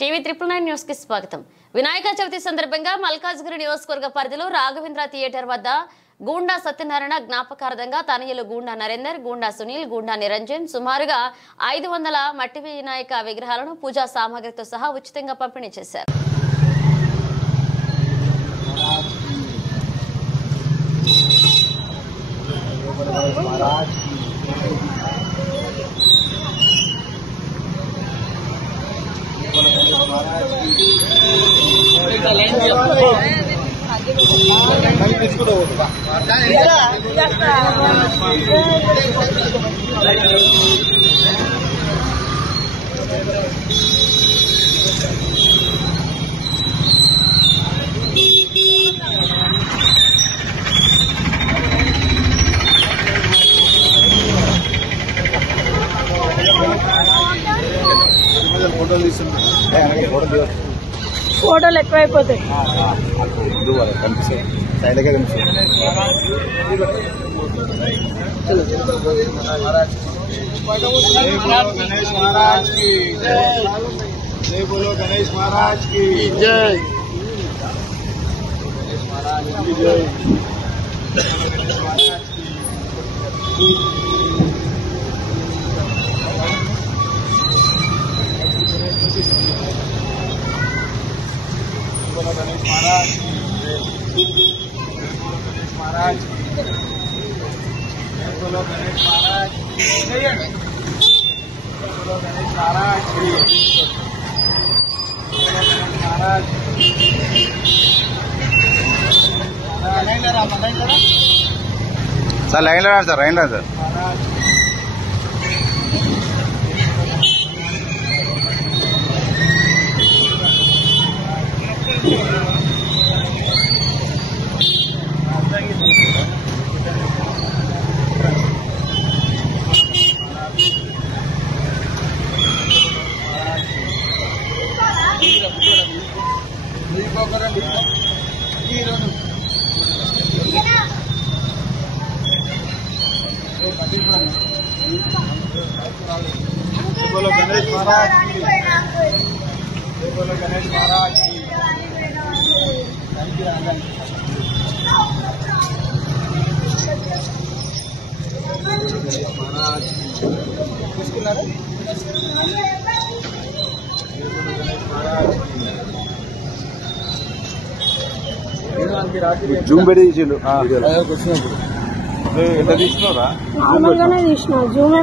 TV 999 news కి స్వాగతం। వినాయక చవితి సందర్భంగా మల్కాజ్గిరి నియోజకవర్గ పరిధిలో రాఘవేంద్ర థియేటర్ వద్ద గూండా సత్యనారాయణ జ్ఞాపకార్థంగా తనయులు గూండా నరేందర్, గూండా సునీల్, గూండా నిరంజన్ సుమారుగా 500 మట్టి వినాయక విగ్రహాలను పూజా సామాగ్రితో సహా ఉచితంగా పంపిణీ చేశారు। ఫోటోలు ఎక్కువైపోతాయి। गणेश महाराज की जय। बोलो गणेश महाराज की जय। गणेश महाराज की जय। गणेश महाराज की बोलो गणेश महाराज की गणेश महाराज बोलो गणेश महाराज बोलो गणेश महाराज महाराज सर लाइन लगा सर लाइन लगा सर बोलो गणेश महाराज की बोलो गणेश महाराज की జూమ్ పెట్టి తీసిండు ఎంత తీసుకున్నారా? నార్మల్ గానే తీసిన జూమ్